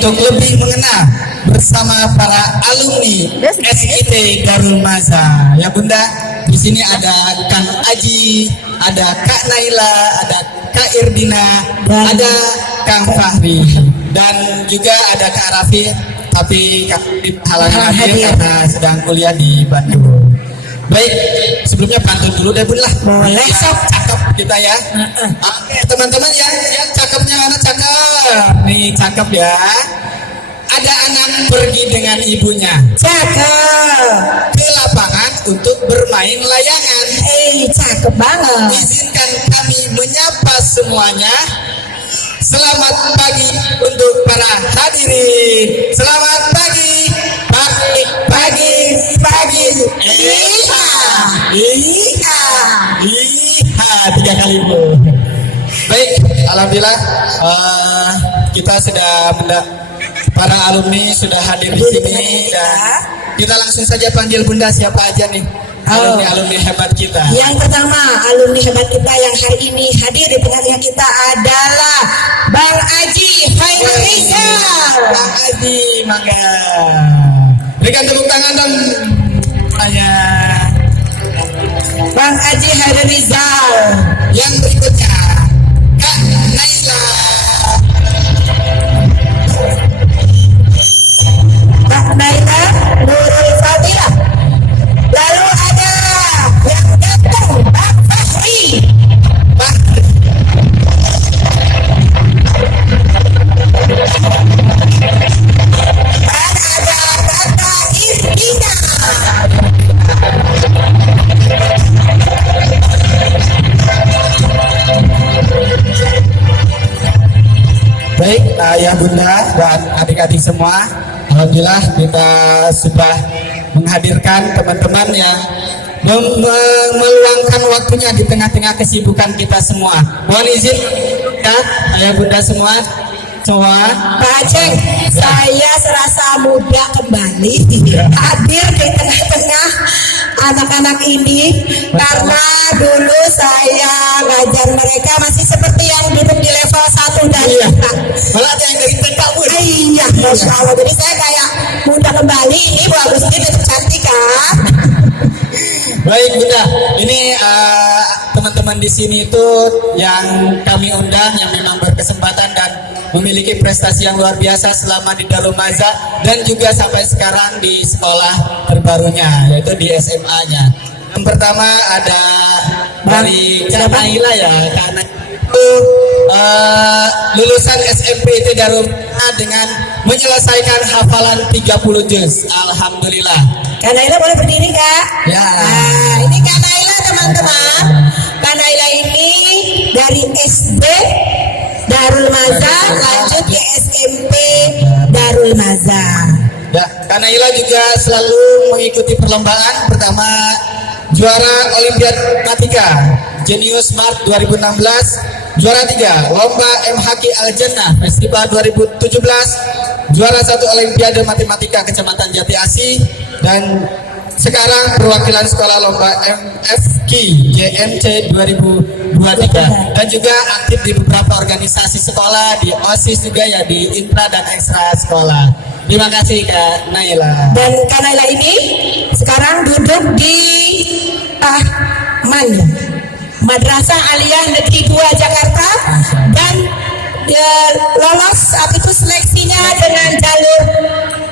untuk lebih mengenal bersama para alumni SIT Darul Maza. Ya Bunda, di sini ada Kang Aji, ada Kak Naila, ada Kak Irdina, ada Kang Fahri, dan juga ada Kak Rafi. Tapi Kak halangan hadir karena sedang kuliah di Bandung. Baik, sebelumnya pantun dulu deh Bun lah. Boleh, ya, Sob. cakep kita ya. Oke teman-teman ya, yang cakepnya mana cakep. Nih cakep ya. Ada anak pergi dengan ibunya. Cakep. Ke lapangan untuk bermain layangan. Cakep banget. Izinkan kami menyapa semuanya. Selamat pagi untuk para hadirin. Selamat pagi, pagi, pagi, pagi. Iya, iya, iya. 3 kali Bu. Baik, alhamdulillah kita sudah para alumni sudah hadir di sini dan kita langsung saja panggil Bunda siapa aja nih. Alumni hebat kita. Yang pertama, alumni hebat kita yang hari ini hadir di tengah-tengah kita adalah Bang Aji Khairul Rizal. Bang Aji, mangga. Berikan tepuk tangan dong. Tanya. Bang Aji Khairul Rizal. Yang berikutnya, Kak Naila. Kak Naila Nurul Fadilah. Lalu ada yang datang Bang Fahri. Dan ada Kak Irdina. Baik, ayah bunda dan adik-adik semua, alhamdulillah kita sudah menghadirkan teman-teman yang meluangkan waktunya di tengah-tengah kesibukan kita semua. Mohon izin ya, ayah bunda semua. Pak Aceh, saya serasa muda kembali hadir di tengah-tengah anak-anak ini karena dulu saya ngajar mereka masih seperti yang duduk di level 1 dan malah ada yang dari TK Bu. Iya, Masya Allah. Jadi saya kayak muda kembali. Ini Bu Agustin tetap cantik kan? Baik Bunda, ini teman-teman di sini itu yang kami undang yang memang berkesempatan dan memiliki prestasi yang luar biasa selama di Darul Maza dan juga sampai sekarang di sekolah terbarunya yaitu di SMA-nya. Yang pertama ada dari Kak Naila ya, karena itu lulusan SMP IT Darul Maza dengan menyelesaikan hafalan 30 juz. Alhamdulillah. Kak Naila boleh berdiri Kak? Ya. Nah, ini Kak Naila teman-teman. Kak Naila ini dari SD Darul Maza lanjut ke SMP Darul Maza. Ya, Kak Naila juga selalu mengikuti perlombaan. Pertama juara Olimpiade Matematika Genius Mart 2016, juara 3 Lomba MHQ Al Jannah Festival 2017, juara 1 Olimpiade Matematika Kecamatan Jati Asih, dan sekarang perwakilan sekolah lomba MFQ JMC 2023 dan juga aktif di beberapa organisasi sekolah, di OSIS juga ya, di intra dan ekstra sekolah. Terima kasih Kak Naila. Dan Kak Naila ini sekarang duduk di mana? Madrasah Aliyah Negeri 2 Jakarta dan lolos saat itu seleksinya dengan jalur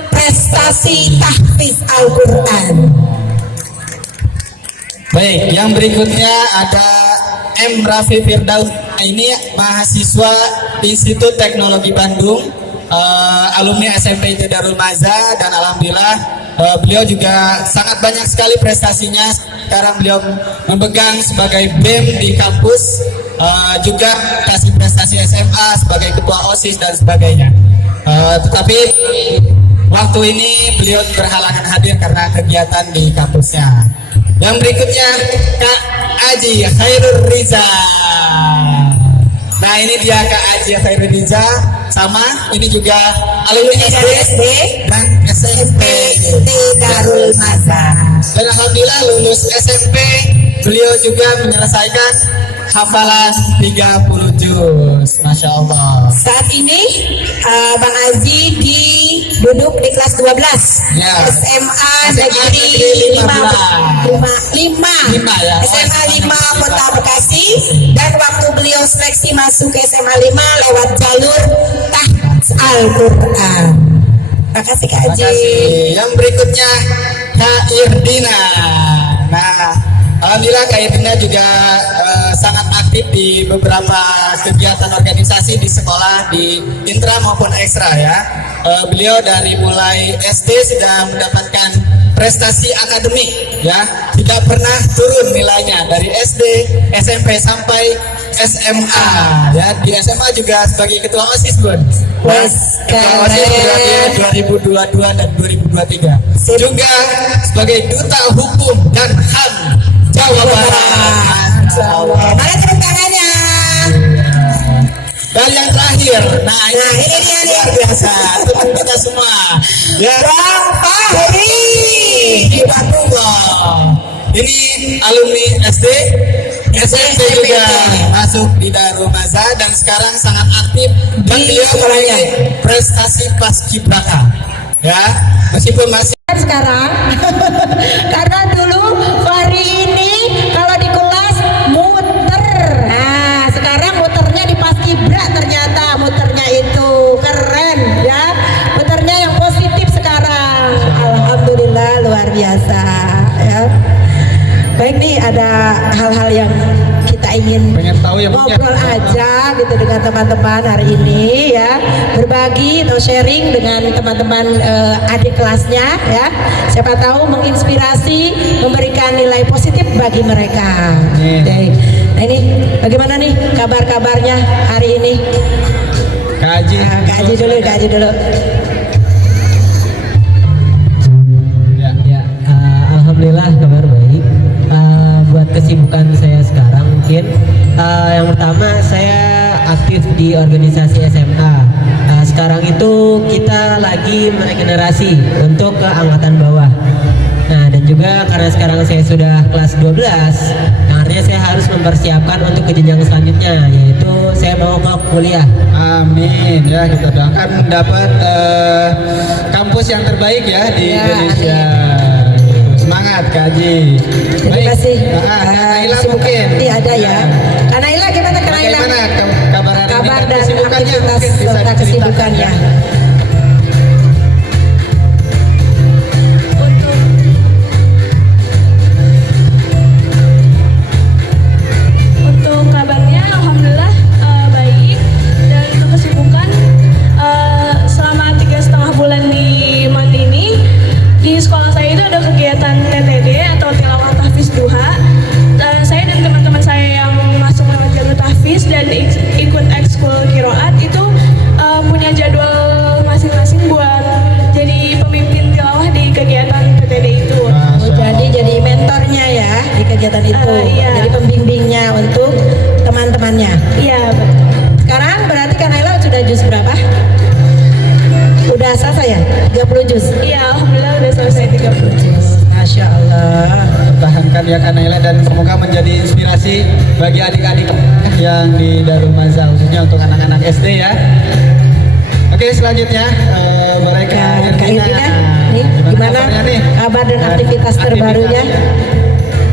prestasi tahfiz Al-Quran. Baik, yang berikutnya ada M. Rafi Firdaus. Ini mahasiswa Institut Teknologi Bandung, alumni SMP IT Darul Maza, dan alhamdulillah beliau juga sangat banyak sekali prestasinya. Sekarang beliau memegang sebagai BEM di kampus, juga kasih prestasi SMA sebagai ketua OSIS dan sebagainya. Tetapi waktu ini beliau berhalangan hadir karena kegiatan di kampusnya. Yang berikutnya Kak Aji Khairul Rizal. Nah ini dia Kak Aji Khairul Rizal, sama ini juga alumni SD dan SMP di Darul Mazar. Dan alhamdulillah lulus SMP, beliau juga menyelesaikan hafalan 30 juz. Masya Allah. Saat ini Bang Aji duduk di kelas 12 Ya. SMA SMA Negeri Negeri 5 5 ya. SMA 5 Kota Bekasi, dan waktu beliau seleksi masuk ke SMA 5 lewat jalur tahfiz Al-Quran. Makasih Kak Terima Aji. kasih. Yang berikutnya Kak Irdina. Nah, alhamdulillah Kak Irdina juga sangat aktif di beberapa kegiatan organisasi di sekolah, di intra maupun ekstra ya. Beliau dari mulai SD sudah mendapatkan prestasi akademik ya, tidak pernah turun nilainya dari SD, SMP sampai SMA ya. Di SMA juga sebagai ketua OSIS Bun. Wes, Ketua OSIS periode 2022 dan 2023. Sip. Juga sebagai duta hukum dan HAM Jawa Barat. Mana tepuk tangannya? Dan yang terakhir, nah ini ini dia nih. luar biasa untuk kita semua. Ya, Bang Fahri. Hibatullah. Ini alumni SD, SMP juga masuk di Darul Mazar dan sekarang sangat aktif dan Di beliau sekolahnya. memiliki prestasi paskibraka. Ya, meskipun masih Sekarang karena dulu Fahri ini kalau di kelas muter, nah sekarang muternya di paskibra, ternyata muternya itu keren ya, muternya yang positif sekarang. Alhamdulillah luar biasa ya. Baik nih, ada hal-hal yang kita ingin pengen tahu ya Bu, ya? ngobrol aja gitu dengan teman-teman hari ini ya, berbagi atau sharing dengan teman-teman adik kelasnya ya, siapa tahu menginspirasi, memberikan nilai positif bagi mereka. Baik. Nah ini bagaimana nih kabar-kabarnya hari ini? kaji. Kak Haji dulu, Kak Haji dulu. Ya, alhamdulillah kabar baik. Buat kesibukan saya sekarang mungkin yang pertama saya aktif di organisasi SMA. Sekarang itu kita lagi meregenerasi untuk ke angkatan bawah. Nah, dan juga karena sekarang saya sudah kelas 12, artinya saya harus mempersiapkan untuk ke jenjang selanjutnya, yaitu saya mau ke kuliah. Amin ya, kita doakan mendapat kampus yang terbaik ya di Ya, Indonesia. Semangat kaji. Terima kasih. Naila Kesibukan mungkin. nanti ada ya. Kak Naila gimana Kak Naila? Bagaimana kabar hari ini Kabar dan kesibukannya aktivitas mungkin bisa serta diceritakan kesibukannya. ya. Untuk kabarnya alhamdulillah baik, dan untuk kesibukan selama 3,5 bulan di MAT ini di sekolah saya itu ada kegiatan TTD atau tilawah tahfiz duha. Saya dan teman-teman saya yang masuk lewat jalur tahfiz dan ikut ekskul kiroat itu punya jadwal masing-masing buat jadi pemimpin tilawah di kegiatan TTD itu. Oh, jadi mentornya ya di kegiatan itu. Iya. Jadi pembimbingnya untuk teman-temannya. Iya, betul. Sekarang berarti Kak Naila sudah juz berapa? Udah selesai ya? 30 juz. Iya, alhamdulillah udah selesai 30 juz. Masya Allah. Pertahankan ya Kak Naila dan semoga menjadi inspirasi bagi adik-adik yang di Darul Mazar, khususnya untuk anak-anak SD ya. Oke, selanjutnya mereka Ya, Kak Irina, nih gimana kabarnya nih? kabar dan aktivitas terbarunya?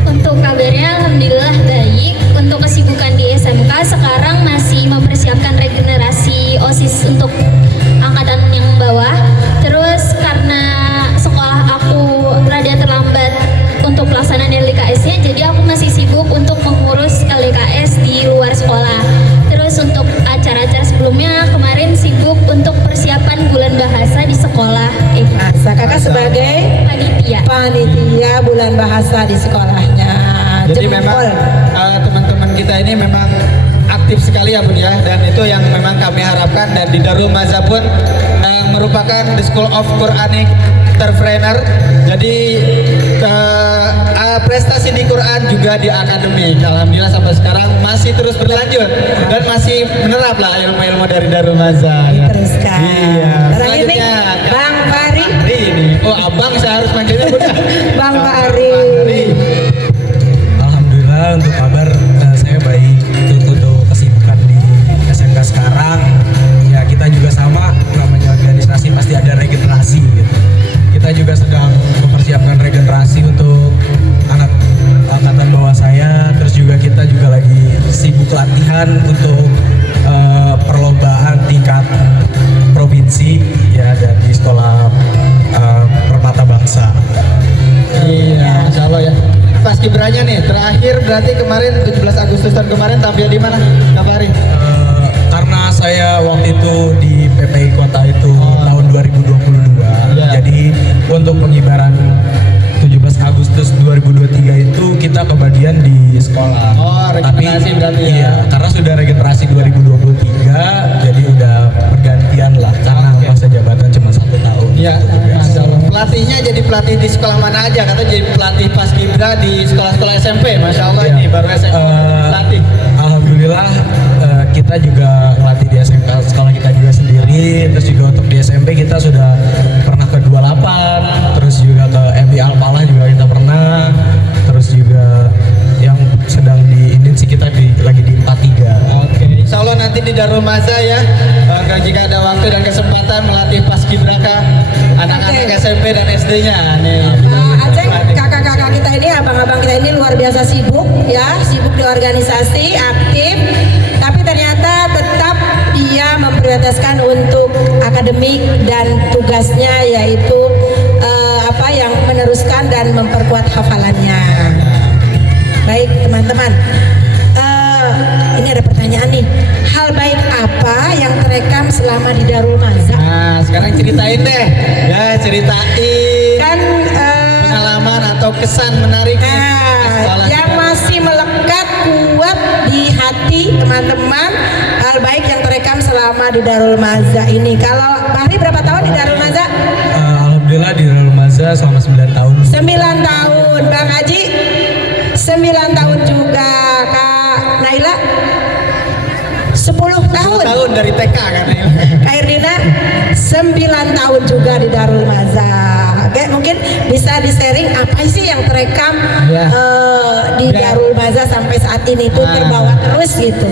Untuk kabarnya alhamdulillah baik. Untuk kesibukan di SMK sekarang masih mempersiapkan regenerasi OSIS untuk angkatan yang bawah. Terus karena sekolah aku rada terlambat untuk pelaksanaan LKS-nya, jadi aku masih sibuk untuk mengurus LKS di luar sekolah. Terus untuk acara-acara sebelumnya kemarin sibuk untuk persiapan bulan bahasa di sekolah. Masa kakak sebagai Panitia. panitia bulan bahasa di sekolahnya. Jadi Jempol. memang teman-teman kita ini memang aktif sekali ya Bun ya, dan itu yang memang kami harapkan. Dan di Darul Mazar pun merupakan the School of Quranic Entrepreneur. Jadi prestasi di Quran juga di akademik, alhamdulillah sampai sekarang masih terus berlanjut dan masih menerap lah ilmu-ilmu dari Darul Mazar. Diteruskan. Iya. Terakhir nih, Selanjutnya Bang Fahri. ini Oh abang, saya harus manggilnya Bunda. Bang Fahri. Alhamdulillah untuk kabar saya baik. Untuk kesibukan di SMK sekarang ya kita juga sama, namanya organisasi pasti ada regenerasi gitu. Kita juga sedang mempersiapkan regenerasi untuk anak angkatan bawah saya, terus juga kita juga lagi sibuk latihan untuk perlombaan tingkat provinsi ya dari sekolah Permata Bangsa. Iya, Masya Allah ya. Pas kibranya nih, terakhir berarti kemarin 17 Agustus tahun kemarin tampil di mana? Kabarin. Karena saya waktu itu di PPI Kota itu tahun 2022, Ya. jadi untuk pengibaran 17 Agustus 2023 itu kita kebagian di sekolah. Oh, regenerasi berarti ya. Iya, karena sudah regenerasi 2023, jadi udah pergantian lah. Karena Oke. masa jabatan cuma 1 tahun. Iya, Masya Allah. Pelatihnya jadi pelatih di sekolah mana aja? Kata jadi pelatih paskibra di sekolah-sekolah SMP. Masya Allah Iya. ini baru SMP pelatih. Alhamdulillah kita juga ngelatih di SMK sekolah kita juga sendiri. Terus juga untuk di SMP kita sudah pernah ke 28, terus juga ke MI Alpalah juga kita pernah. Terus juga yang sedang di ini sih kita lagi di 43. Oke, Insya Allah nanti di Darul Maza ya, jika ada waktu dan kesempatan melatih paskibraka anak-anak Oke. SMP dan SD-nya nih. Aceng, kakak-kakak kita ini, abang-abang kita ini luar biasa sibuk ya, sibuk di organisasi, aktif, tapi ternyata tetap dia memprioritaskan untuk akademik dan tugasnya yaitu yang meneruskan dan memperkuat hafalannya. Baik teman-teman, ini ada pertanyaan nih, hal baik apa yang terekam selama di Darul Maza? Nah, sekarang ceritain deh, ya ceritain Kan pengalaman atau kesan menarik nih di sekolah yang kita. masih melekat kuat di hati teman-teman, hal baik yang terekam selama di Darul Maza ini. Kalau Fahri berapa tahun di Darul Maza? Alhamdulillah di Darul Maza selama 9 tahun. 9 tahun. Bang Haji 9 tahun juga. Kak Naila 10 tahun. Tahun dari TK kan. Kak Irdina 9 tahun juga di Darul Maza. Oke, mungkin bisa di-sharing apa sih yang terekam Ya. di Ya. Darul Maza sampai saat ini tuh terbawa terus gitu.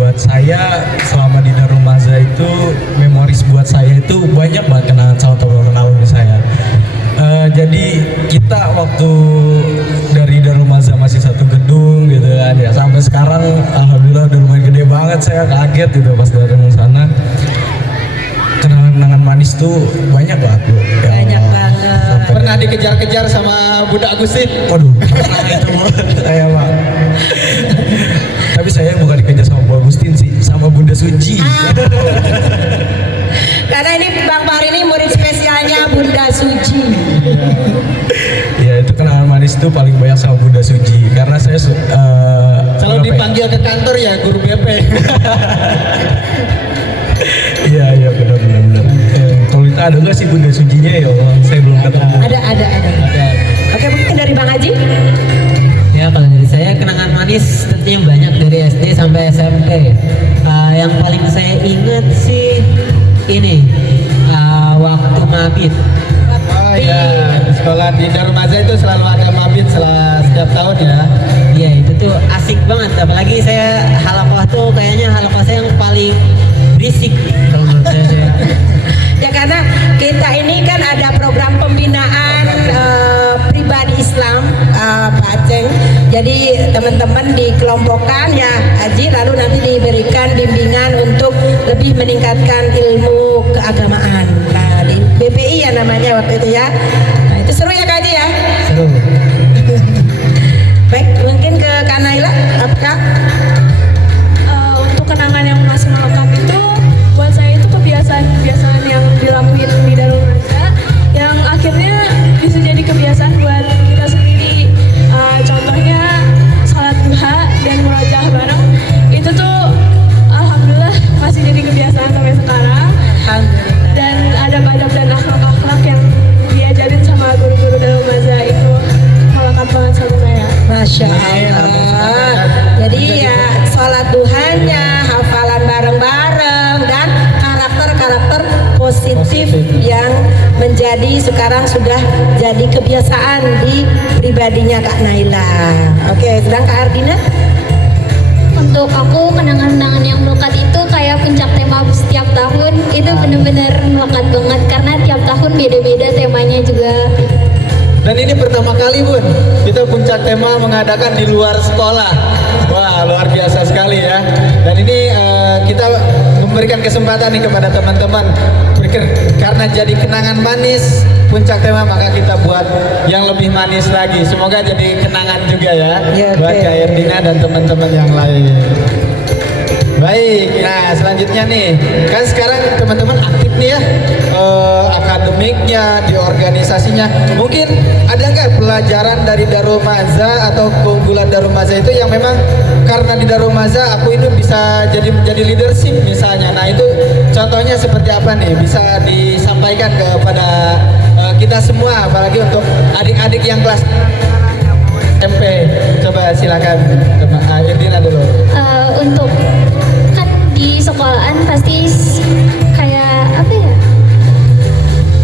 Buat saya selama di Darul Maza itu memoris buat saya itu banyak banget kenangan sama teman-teman alumni saya. Jadi kita waktu dari Darul Maza masih satu gedung gitu kan ya, sampai sekarang alhamdulillah udah lumayan gede banget, saya kaget gitu pas dari sana. Kenangan-kenangan manis tuh banyak banget Bu. Ya Banyak Allah. banget. Sampai- Pernah dikejar-kejar sama Bunda Agustin. Waduh, pernah itu Bu. Saya Pak. Tapi saya bukan dikejar sama Bu Agustin sih, sama Bunda Suci. Karena ini Bang Fahri ini murid spesialnya Bunda Suci. Ya itu kenangan manis tuh paling banyak sama Bunda Suci, karena saya Selalu dipanggil ke kantor ya guru BP. Iya benar. Kalau kita ada nggak sih Bunda Sucinya ya Allah, saya belum ketemu. Ada. Oke, mungkin dari Bang Haji. Ya kalau dari saya kenangan manis tentunya banyak dari SD sampai SMP. Yang paling saya ingat sih ini waktu mabit. Oh ya, di sekolah di Darul Maza itu selalu ada mabit setiap tahun ya. Iya itu tuh asik banget. Apalagi saya halakoh tuh kayaknya halakoh saya yang paling berisik kalau menurut saya. Ya karena kita ini kan ada program pembinaan pribadi Islam Pak Aceng. Jadi teman-teman dikelompokkan ya Haji, lalu nanti diberikan bimbingan untuk lebih meningkatkan ilmu keagamaan. Nah di BPI ya namanya waktu itu ya. Nah itu seru ya Kak Haji ya. Seru. Baik, mungkin ke Kak Naila, apakah? Untuk kenangan yang masih melekat itu buat saya itu kebiasaan-kebiasaan yang dilakuin di Darul Maza yang akhirnya bisa jadi kebiasaan buat kita sendiri. Contohnya sholat duha dan murojaah bareng itu tuh alhamdulillah masih jadi kebiasaan sampai sekarang. Alhamdulillah. Dan adab-adab dan akhlak-akhlak yang diajarin sama guru-guru Darul Maza itu melekat banget sama saya. Masya Allah. Jadi ya sholat duhanya, hafalan bareng-bareng dan karakter-karakter positif yang sekarang sudah jadi kebiasaan di pribadinya Kak Naila. Oke, sedang Kak Ardina? Untuk aku kenangan-kenangan yang melekat itu kayak puncak tema setiap tahun itu benar-benar melekat banget karena tiap tahun beda-beda temanya juga. Dan ini pertama kali Bun, kita puncak tema mengadakan di luar sekolah. Wah, luar biasa sekali ya. Dan ini kita memberikan kesempatan nih kepada teman-teman, karena jadi kenangan manis puncak tema, maka kita buat yang lebih manis lagi. Semoga jadi kenangan juga ya, buat Kak Erdina dan teman-teman yang lain. Baik, nah selanjutnya nih, kan sekarang teman-teman aktif nih ya, akademiknya, di organisasinya. Mungkin ada nggak pelajaran dari Darul Maza atau keunggulan Darul Maza itu yang memang karena di Darul Maza aku ini bisa jadi leadership misalnya. Nah itu contohnya seperti apa nih? Bisa disampaikan kepada kita semua, apalagi untuk adik-adik yang kelas SMP. Coba silakan, Erdina dulu. Untuk kan di sekolahan pasti kayak apa ya?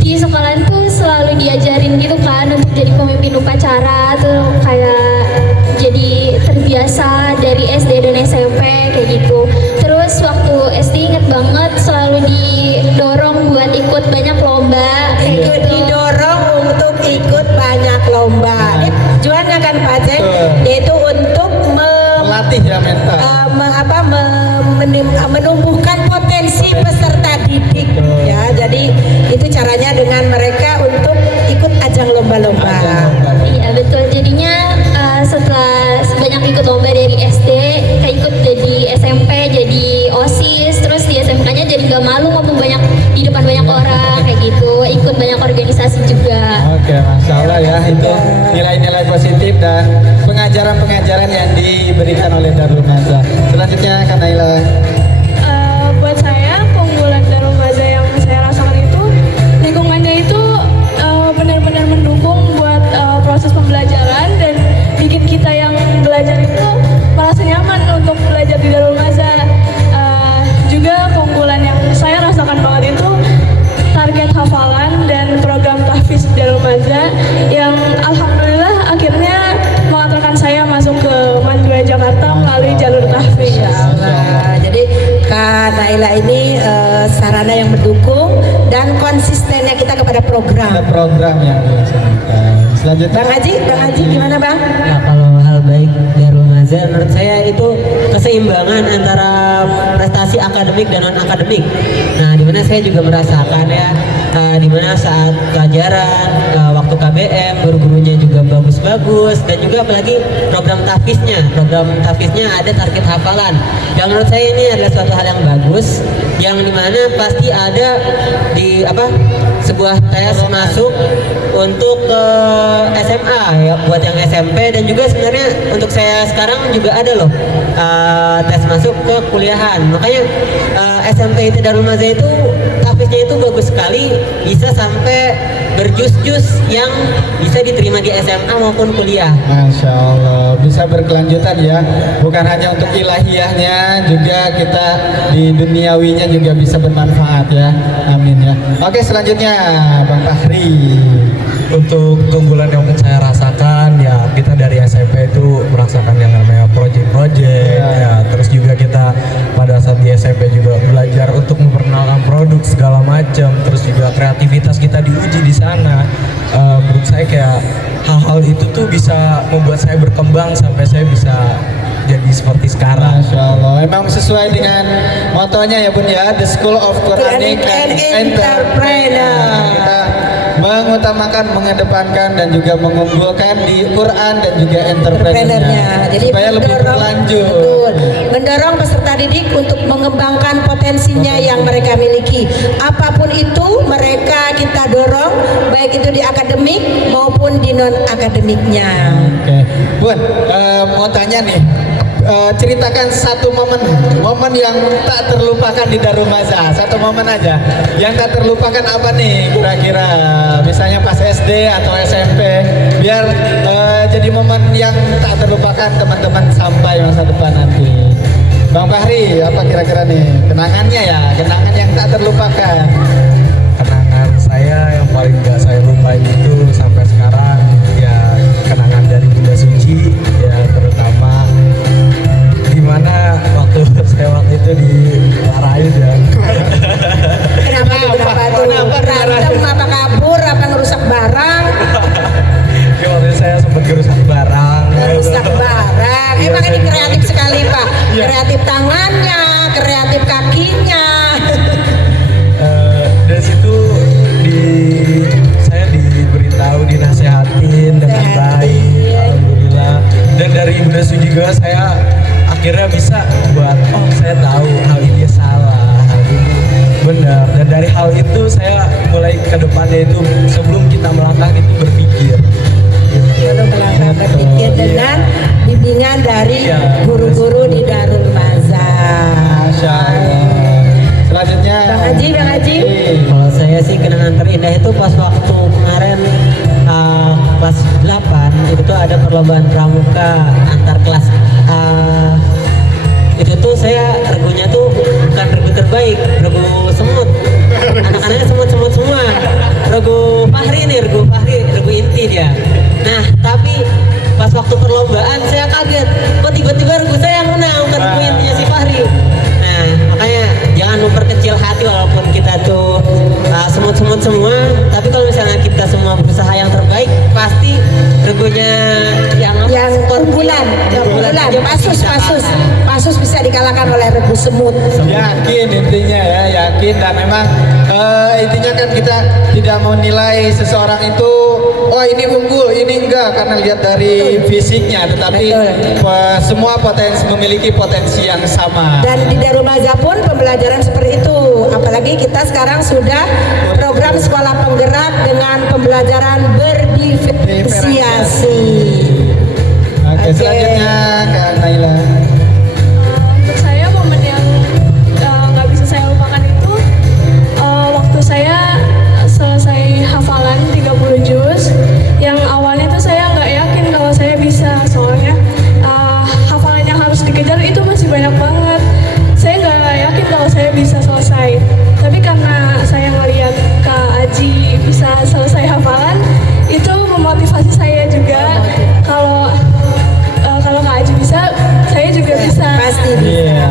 Di sekolahan tuh selalu diajarin gitu kan untuk jadi pemimpin upacara tuh kayak jadi terbiasa dari SD dan SMP kayak gitu. Terus waktu SD inget banget selalu didorong buat ikut banyak lomba kayak gitu. Didorong untuk ikut banyak lomba. Tujuannya kan Pak Ceng, yaitu untuk melatih ya mental. Menumbuhkan potensi peserta didik ya. Jadi itu caranya dengan mereka untuk ikut ajang lomba-lomba. Iya betul. Jadinya setelah banyak ikut lomba dari SD, kayak ikut jadi SMP, jadi OSIS, terus di SMK-nya jadi gak malu ngomong banyak di depan banyak orang kayak gitu. Ikut banyak organisasi juga. Oke, Masya Allah ya, itu nilai-nilai positif dan pengajaran-pengajaran yang diberikan oleh Darul Maza. Selanjutnya Kak Naila. Buat saya keunggulan Darul Maza yang saya rasakan itu lingkungannya itu benar-benar mendukung buat proses pembelajaran dan bikin kita yang belajar itu merasa nyaman untuk belajar di Darul Maza. Juga keunggulan yang saya rasakan banget itu target hafalan dan program tahfiz Darul Maza yang alhamdulillah akhirnya mengantarkan saya masuk ke Mandua Jakarta melalui jalur tahfiz. Jadi Kak Naila ini sarana yang mendukung dan konsistennya kita kepada program. Ada program yang dilaksanakan. Selanjutnya Bang Haji gimana Bang? Nah, kalau hal baik Darul Maza menurut saya itu keseimbangan antara prestasi akademik dan non akademik. Nah, dimana saya juga merasakan ya, dimana saat pelajaran, waktu KBM, guru-gurunya juga bagus-bagus, dan juga apalagi program tahfiznya ada target hafalan. Yang menurut saya ini adalah suatu hal yang bagus, yang dimana pasti ada di sebuah tes masuk untuk ke SMA ya, buat yang SMP, dan juga sebenarnya untuk saya sekarang juga ada loh tes masuk ke kuliahan. Makanya SMP itu Darul Maza itu tahfiznya itu bagus sekali, bisa sampai berjus-jus yang bisa diterima di SMA maupun kuliah. Masya Allah, bisa berkelanjutan ya, bukan hanya untuk ilahiyahnya, juga kita di duniawinya juga bisa bermanfaat ya. Amin ya. Oke, selanjutnya Bang Fahri. Untuk keunggulan yang saya rasakan ya, kita dari SMP itu merasakan yang namanya project-project ya. Terus juga kita pada saat di SMP juga belajar untuk memperkenalkan produk segala macam. Terus juga kreativitas kita diuji di sana. Menurut saya kayak hal-hal itu tuh bisa membuat saya berkembang sampai saya bisa jadi seperti sekarang. Masya Allah, emang sesuai dengan motonya ya Bun ya, The School of Quranic and Entrepreneur. Kita mengutamakan, mengedepankan dan juga mengunggulkan di Quran dan juga entrepreneurnya. Jadi supaya lebih berlanjut. Mendorong peserta didik untuk mengembangkan potensinya yang mereka miliki. Apapun itu mereka kita dorong, baik itu di akademik maupun di non akademiknya. Oke, Bun, mau tanya nih. Ceritakan satu momen yang tak terlupakan di Darul Maza. Satu momen aja yang tak terlupakan, apa nih kira-kira, misalnya pas SD atau SMP, biar jadi momen yang tak terlupakan teman-teman sampai masa depan nanti. Bang Fahri, apa kira-kira nih kenangan yang tak terlupakan? Kenangan saya yang paling nggak saya lupain itu sampai sekarang ya kenangan dari Bunda Suci, ya terutama gimana waktu saya waktu itu dimarahin ya. Kenapa tuh? Berantem apa kabur apa ngerusak barang? Ya, waktu itu saya sempat ngerusak barang. Ngerusak barang. Iya, Emang ini saya- kreatif sekali Pak. Iya. Kreatif tangannya, kreatif kakinya. Dari situ saya diberitahu, dinasehatin dengan baik, alhamdulillah. Dan dari Bunda Suci juga saya akhirnya bisa buat saya tahu hal ini salah, hal ini benar. Dan dari hal itu saya mulai ke depannya itu sebelum kita melangkah itu berpikir. Lalu melangkah berpikir dengan bimbingan dari Iya. guru-guru di Darul Mazar. Masya Allah. Selanjutnya Bang Haji. Kalau saya sih kenangan terindah itu pas waktu kemarin kelas 8 itu tuh ada perlombaan pramuka antar kelas. Itu tuh saya regunya tuh bukan regu terbaik, regu semut. Anak-anaknya semut-semut semua. Regu Fahri, regu inti dia. Nah, tapi pas waktu perlombaan saya kaget, kok tiba-tiba regu saya yang menang, bukan regu intinya si Fahri. Nah, makanya jangan memperkecil hati walaupun kita tuh semut-semut semua, tapi kalau misalnya kita semua berusaha yang terbaik, pasti regunya yang Unggulan, aja pasti bisa kalah. Pasus bisa dikalahkan oleh regu semut. yakin intinya ya, yakin. Dan memang intinya kan kita tidak mau nilai seseorang itu ini unggul, ini enggak, karena lihat dari fisiknya, tetapi semua memiliki potensi yang sama. Dan di Darul Mazar pun pembelajaran seperti itu. Apalagi kita sekarang sudah program sekolah penggerak dengan pembelajaran berdiferensiasi. Oke, selanjutnya Kak Naila. Untuk saya momen yang nggak bisa saya lupakan itu waktu saya selesai hafalan 30 juz. Yang awalnya tuh saya nggak yakin kalau saya bisa, soalnya hafalan yang harus dikejar itu masih banyak banget. Saya nggak yakin kalau saya bisa selesai. Tapi karena saya ngeliat Kak Aji bisa selesai hafalan, itu memotivasi saya juga kalau Kak Aji bisa, saya juga bisa. Pasti bisa. Iya.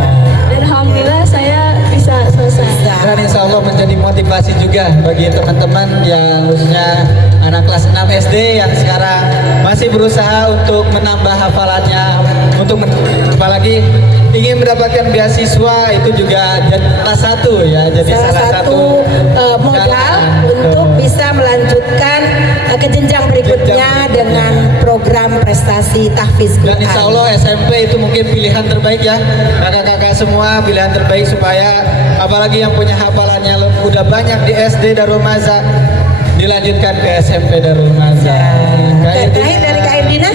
Dan alhamdulillah saya bisa selesai. Dan insya Allah menjadi motivasi juga bagi teman-teman yang khususnya anak kelas 6 SD yang sekarang masih berusaha untuk menambah hafalannya, apalagi ingin mendapatkan beasiswa, itu juga kelas 1 ya, jadi Salah satu modal jalan. untuk bisa melanjutkan ke jenjang berikutnya dengan program prestasi tahfiz Dan insya Quran. Allah SMP itu mungkin pilihan terbaik ya, kakak-kakak semua pilihan terbaik, supaya apalagi yang punya hafalannya udah banyak di SD Darul Mazar, dilanjutkan ke SMP Darul Mazar. Dan terakhir dari Kak Erdina.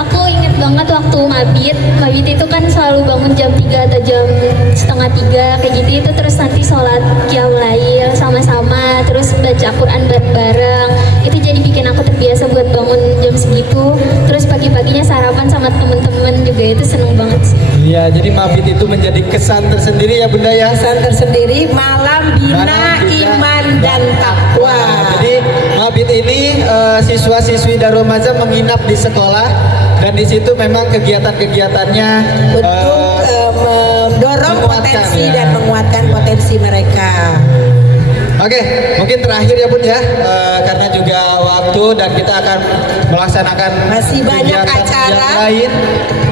Aku inget banget waktu mabit itu kan selalu bangun jam 3 atau jam setengah 3 kayak gitu, itu terus nanti sholat qiyam lail sama-sama, terus baca Quran bareng-bareng. Itu jadi bikin aku terbiasa buat bangun jam segitu, terus pagi-paginya sarapan sama temen-temen juga, itu seneng banget sih. Iya, jadi mabit itu menjadi kesan tersendiri ya Bunda ya. Pesan tersendiri malam bina Malam bina iman dan takwa. Jadi mabit ini siswa-siswi Darul Mazar menginap di sekolah, dan di situ memang kegiatan-kegiatannya Untuk mendorong menguatkan, potensi ya. dan menguatkan potensi mereka. Oke, mungkin terakhir ya Bun ya, karena juga waktu dan kita akan melaksanakan Masih banyak kegiatan acara. yang lain.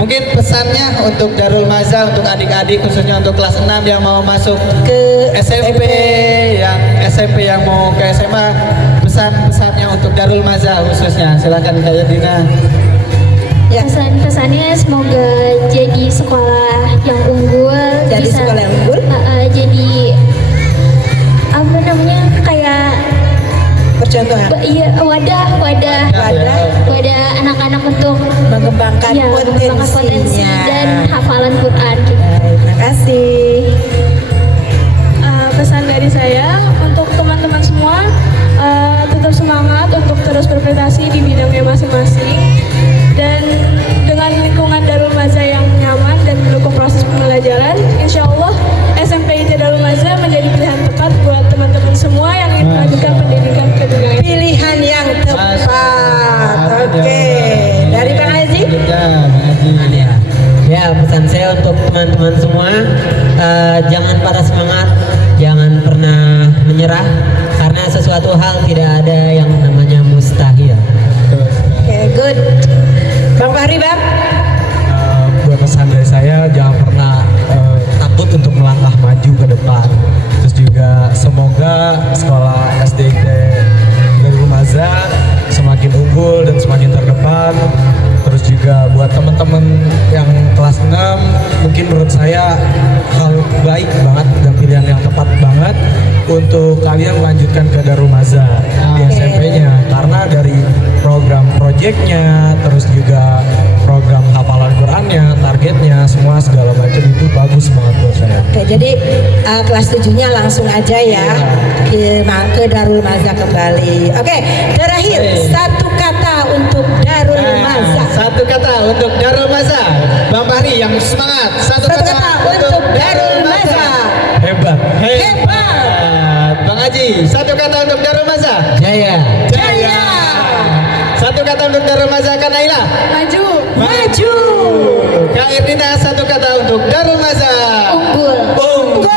Mungkin pesannya untuk Darul Mazar, untuk adik-adik khususnya untuk kelas 6 yang mau masuk Ke SMP, yang SMP yang mau ke SMA, pesan-pesannya untuk Darul Mazar khususnya. Silakan Kak Yadina. Ya. Pesan-pesannya semoga jadi sekolah yang unggul, Jadi sekolah yang unggul? Jadi apa namanya, kayak Percontohan iya, wadah anak-anak untuk mengembangkan ya, mengembangkan potensi potensinya. dan hafalan Quran gitu. Baik, terima kasih. Pesan dari saya untuk teman-teman semua, tetap semangat untuk terus berprestasi di bidangnya masing-masing, dan dengan lingkungan Darul Mazar yang nyaman dan mendukung proses pembelajaran, insya Allah SMP IT Darul Mazar menjadi pilihan tepat buat teman-teman semua yang ingin melanjutkan pendidikan teman-teman semua, jangan patah semangat, jangan pernah menyerah, karena sesuatu hal tidak ada yang namanya mustahil. Oke, good. Bang Fahri, Bang. Buat pesan dari saya, jangan pernah takut untuk melangkah maju ke depan. Terus juga semoga sekolah SDIT Darul Maza semakin unggul dan semakin terdepan. Terus juga buat teman-teman yang kelas 6, mungkin menurut saya hal baik banget dan pilihan yang tepat banget untuk kalian melanjutkan ke Darul Maza di SMP-nya, karena dari program projectnya, terus juga program hafalan Qurannya, targetnya, semua segala macam itu bagus banget buat saya. Oke, jadi kelas 7-nya langsung aja ya ke Darul Maza kembali. Oke, terakhir satu kata untuk Darul Maza. Satu kata untuk Darul Maza. Bang Fahri yang semangat. Satu kata untuk Darul Maza. Hebat. Hebat. Bang Haji, satu kata untuk Darul Maza. Jaya. Jaya. Satu kata untuk Darul Maza, Kak Naila. Maju. Maju. Kak Erdina, satu kata untuk Darul Maza. Unggul.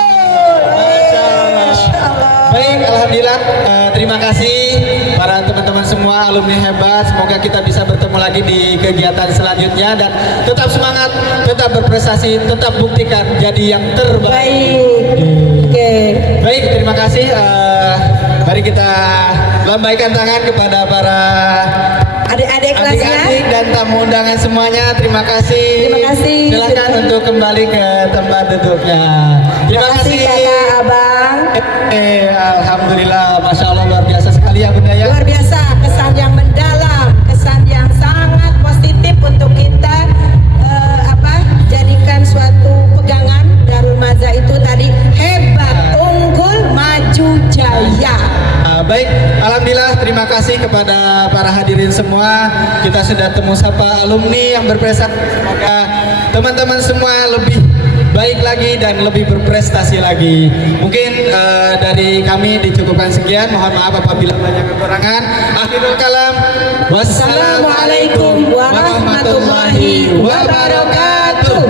Masya Allah. Baik, alhamdulillah. Terima kasih para teman-teman semua, alumni hebat. Semoga kita bisa bertemu lagi di kegiatan selanjutnya dan tetap semangat, tetap berprestasi, tetap buktikan jadi yang terbaik. Baik. Oke. Baik, terima kasih. Mari kita lambaikan tangan kepada para Adik-adik kelasnya. adik-adik dan tamu undangan semuanya. Terima kasih. Terima kasih. Silakan untuk kembali ke tempat duduknya. Terima kasih kakak, abang. Alhamdulillah, masya Allah, luar biasa sekali ya Bunda ya. Luar biasa, kesan yang mendalam, kesan yang sangat positif untuk kita jadikan suatu pegangan. Darul Maza itu tadi hebat, unggul, maju, jaya. Baik, alhamdulillah, terima kasih kepada para hadirin semua. Kita sudah temu sapa alumni yang berprestasi. Semoga teman-teman semua lebih baik lagi dan lebih berprestasi lagi. Mungkin dari kami dicukupkan sekian. Mohon maaf apabila banyak kekurangan. Akhirul kalam. Wassalamualaikum warahmatullahi wabarakatuh.